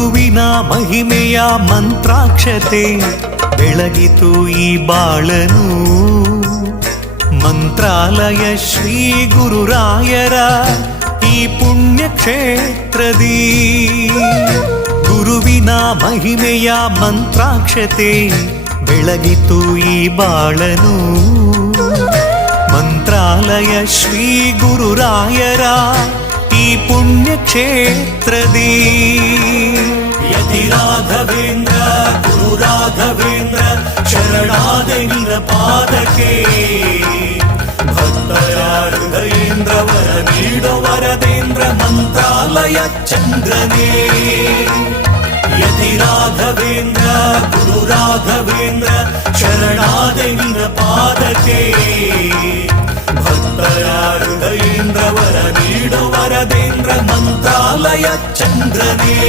ಗುರುವಿನ ಮಹಿಮೆಯ ಮಂತ್ರಾಕ್ಷತೆ ಬೆಳಗಿತು ಈ ಬಾಳನು. ಮಂತ್ರಾಲಯ ಶ್ರೀ ಗುರುರಾಯರ ಈ ಪುಣ್ಯ ಕ್ಷೇತ್ರದಿ ಗುರುವಿನ ಮಹಿಮೆಯ ಮಂತ್ರಾಕ್ಷತೆ ಬೆಳಗಿತು ಈ ಬಾಳನು. ಮಂತ್ರಾಲಯ ಶ್ರೀ ಗುರುರಾಯರ ಈ ಪುಣ್ಯ ಕ್ಷೇತ್ರದಿ ಯತಿ ರಾಘವೇಂದ್ರ ಗುರು ರಾಘವೇಂದ್ರ ಶರಣಾದೆ ನಿನ್ನ ಪಾದಕ್ಕೆ. ಭಕ್ತರ ಹೃದಯೇಂದ್ರ ವರ ನೀಡೋ ವರದೇಂದ್ರ ಮಂತ್ರಾಲಯ ಚಂದ್ರನೇ. ಯತಿ ರಾಘವೇಂದ್ರ ಗುರು ರಾಘವೇಂದ್ರ ಶರಣಾದೆ ನಿನ್ನ ಪಾದಕ್ಕೆ. ಭಕ್ತರ ಹೃದಯೇಂದ್ರ ವರ ನೀಡೋ ವರದೇಂದ್ರ ಮಂತ್ರಾಲಯ ಚಂದ್ರನೇ.